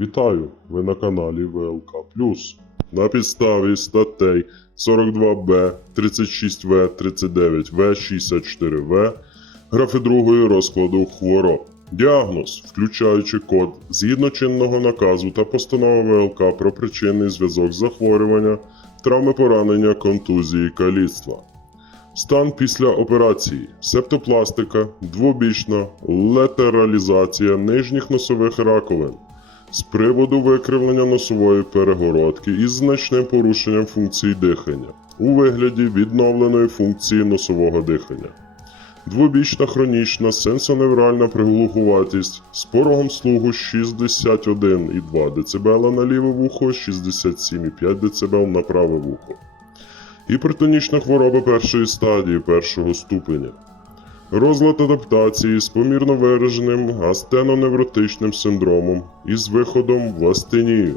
Вітаю! Ви на каналі ВЛК На підставі статей 42Б, 36В, 39В, 64В, графи другої розкладу хвороб. Діагноз, включаючи код згідно чинного наказу та постанови ВЛК про причинний зв'язок захворювання, травми поранення, контузії, каліцтва. Стан після операції: септопластика, двобічна латералізація нижніх носових раковин з приводу викривлення носової перегородки із значним порушенням функції дихання у вигляді відновленої функції носового дихання. Двобічна хронічна сенсоневральна приглухуватість з порогом слуху 61,2 дБ на ліве вухо, 67,5 дБ на праве вухо. Гіпертонічна хвороба першої стадії першого ступеня. Розлад адаптації з помірно вираженим астеноневротичним синдромом із виходом в астенію.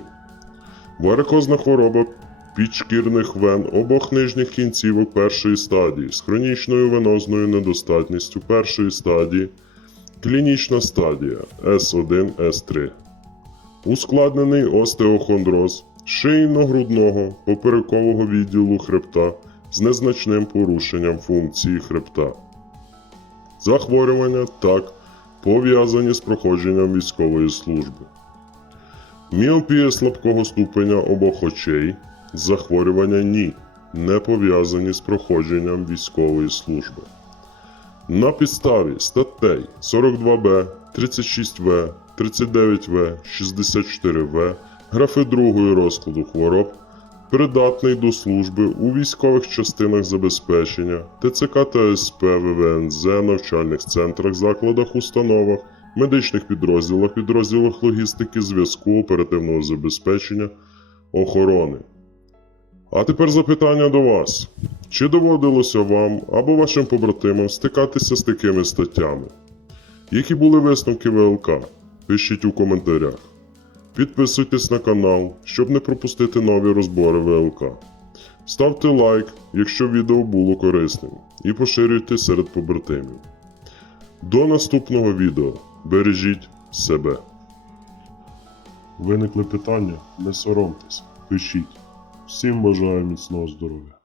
Варикозна хвороба підшкірних вен обох нижніх кінцівок першої стадії з хронічною венозною недостатністю першої стадії. Клінічна стадія С1 С3. Ускладнений остеохондроз шийно-грудного поперекового відділу хребта з незначним порушенням функції хребта. Захворювання так пов'язані з проходженням військової служби. Міопія слабкого ступеня обох очей. Захворювання ні, не пов'язані з проходженням військової служби. На підставі статей 42Б, 36В, 39В, 64В, графи другої розкладу хвороб, придатний до служби у військових частинах забезпечення, ТЦК та СП ВВНЗ, навчальних центрах, закладах, установах, медичних підрозділах, підрозділах логістики, зв'язку, оперативного забезпечення, охорони. А тепер запитання до вас: чи доводилося вам або вашим побратимам стикатися з такими статтями? Які були висновки ВЛК? Пишіть у коментарях. Підписуйтесь на канал, щоб не пропустити нові розбори ВЛК. Ставте лайк, якщо відео було корисним, і поширюйте серед побратимів. До наступного відео. Бережіть себе. Виникли питання? Не соромтесь, пишіть. Всім бажаю міцного здоров'я.